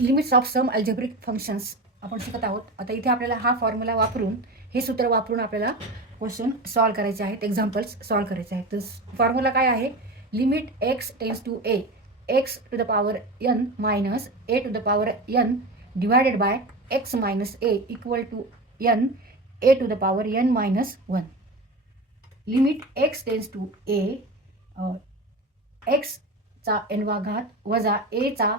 Limits of some algebraic functions आपण शिकत आहोत. आता इथे आपल्याला हा फॉर्म्युला वापरून, हे सूत्र वापरून आपल्याला क्वेश्चन सॉल्व करायचे आहेत, एक्झाम्पल्स सॉल्व करायचे आहेत. तर फॉर्म्युला काय आहे? Limit x tends to A, X to the power N minus A to the power N divided by x minus A equal to N A to the power N minus 1. Limit x tends to A, एक्सचा एनवा घात वजा एचा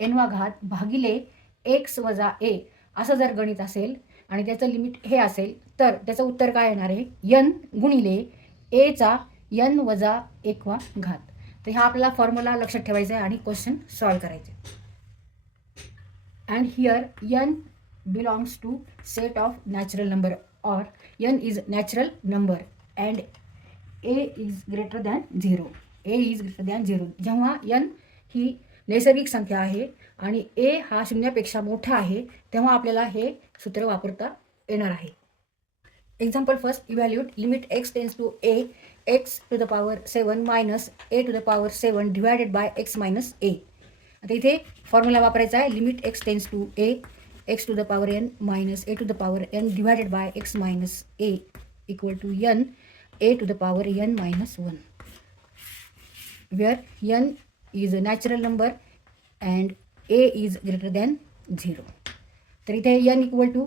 एनवा घात भागिले x वजा ए असं जर गणित असेल आणि त्याचं लिमिट हे असेल, तर त्याचं उत्तर काय येणार आहे? यन गुणिले एचा यन वजा 1वा घात. तर हा आपल्याला फॉर्म्युला लक्षात ठेवायचा आहे आणि क्वेश्चन सॉल्व करायचे. And here N belongs to set of natural number, और N is natural number and A is greater than 0. A is greater than 0 जेव्हा यन ही नैसर्गिक संख्या आहे आणि ए हा शून्यापेक्षा मोठा आहे, तेव्हा आपल्याला हे सूत्र वापरता येणार आहे. Example first, evaluate limit x tends to A, X to the power 7 minus A to the power 7 divided by x minus A. आता इथे फॉर्म्युला वापरायचा आहे. Limit x tends to A, X to the power N minus A to the power N divided by x minus A equal to N A to the power N minus 1, where n is a natural number and a is greater than 0. तर इथे n equal to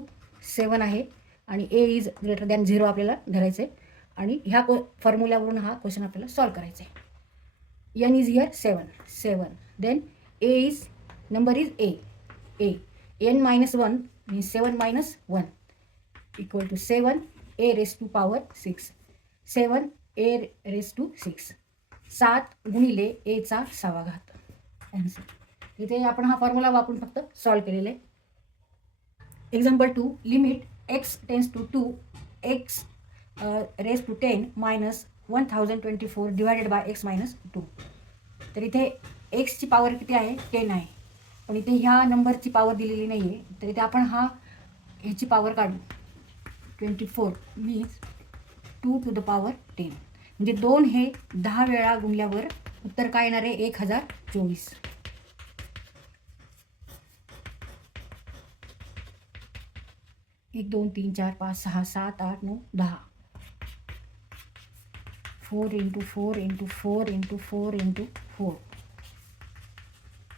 7 आहे आणि a is greater than 0 आपल्याला धरायचं आहे आणि ह्या फॉर्म्युल्यावरून हा क्वेश्चन आपल्याला सॉल्व करायचा आहे. n is here 7, then a is number is a n minus 1 means 7 minus 1 equal to 7 a raise to power 6, 7 a raise to 6, 7 गुणिले एचा 6वा घात. आन्सर. इथे आपण हा फॉर्म्युला वापरून फक्त सॉल्व केलेले. Example 2, limit x tends to 2 x raise to 10 minus 1024 divided by x minus 2. तर इथे एक्सची पॉवर किती आहे? 10 आहे, पण इथे ह्या नंबरची पॉवर दिलेली नाही आहे. तर इथे आपण ह्याची पॉवर काढू. 24 मीन्स 2 टू द पॉवर 10, म्हणजे 2 हे 10 वेळा गुणल्यावर उत्तर काय येणार आहे? 1024. 1 2 3 4 5 6 7 8 9 10. 4 into 4 into 4 into 4 into 4,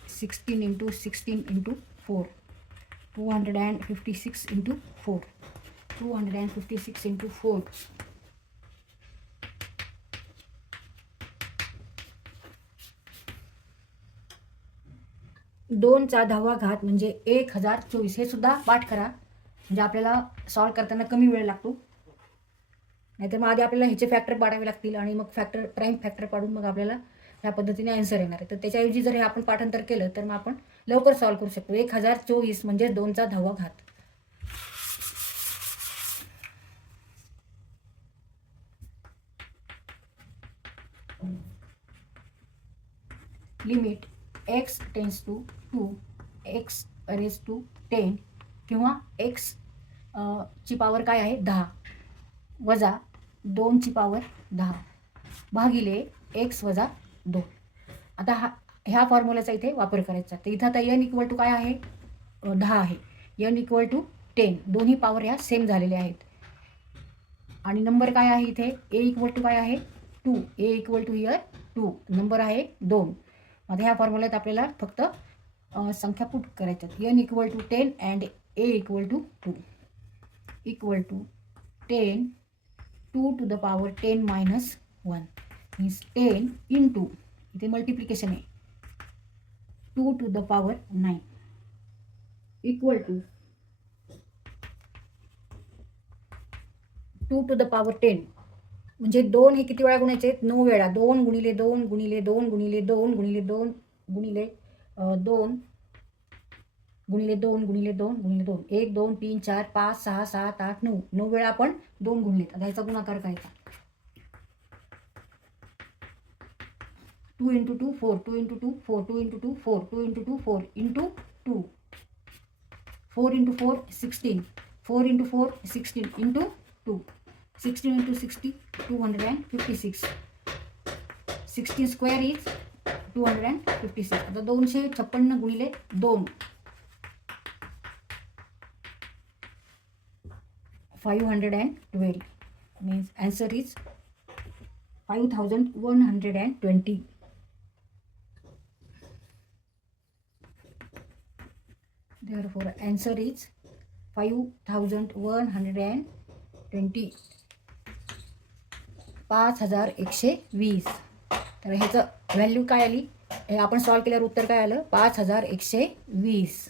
16 into 16 into 4, 256 into 4, 256 into 4. 2चा 10वा घात म्हणजे 1024. हे सुद्धा पाठ करा, म्हणजे आपल्याला सॉल्व करताना कमी वेळ लागतो. नाहीतर मग आधी आपल्याला ह्याचे फॅक्टर पाडावे लागतील आणि मग प्राईम फॅक्टर पाडून मग आपल्याला ह्या पद्धतीने आन्सर येणार आहे. तर त्याच्याऐवजी जर हे आपण पाठांतर केलं तर मग आपण लवकर सॉल्व करू शकतो. 1024 म्हणजे 2चा 10वा घात. Limit x tends to 2 x raise to 10 किंवा एक्स ची पॉवर काय आहे? 10 वजा 2ची पॉवर 10 भागिले एक्स वजा 2. आता ह्या फॉर्म्युल्याचा इथे वापर करायचा. तर इथं आता n इक्वल टू काय आहे? 10 आहे. n इक्वल टू 10, दोन्ही पॉवर ह्या सेम झालेल्या आहेत. आणि नंबर काय आहे इथे? a इक्वल टू काय आहे? 2. a equal to here 2, number आहे 2. आता ह्या फॉर्म्युल्यात आपल्याला फक्त संख्या पुट करायच्यात. n equal to 10 and a equal to 2 equal to 10 2 to the power 10 minus 1 means 10 into, इथे मल्टिप्लिकेशन आहे, 2 to the power 9 equal to 2 to the power 10. म्हणजे 2 हे किती वेळा गुणायचे आहेत? 9 वेळा. 2 गुणिले 2 गुणिले 2 गुणिले 2 गुणिले 2 गुणिले 2 गुणिले 2 गुणिले 2 गुणिले 2, 1 2 3 4 5 6 7 8 9, 9 वेळा आपण 2 गुणलेत. आता ह्याचा गुणाकार करायचा. 2 into 2 4, 2 into 2 4, 2 into 2 4, 2 into 2 4 into 2, 4 into 4 16, 4 into 4 16 into 2, 16 into 60 256, 16 square is 256. आता 256 गुणिले 2 512 means answer is 5120. Therefore answer is 5120. 5120. तर ह्याचं व्हॅल्यू काय आली, हे आपण सॉल्व केल्यावर उत्तर काय आलं 5120.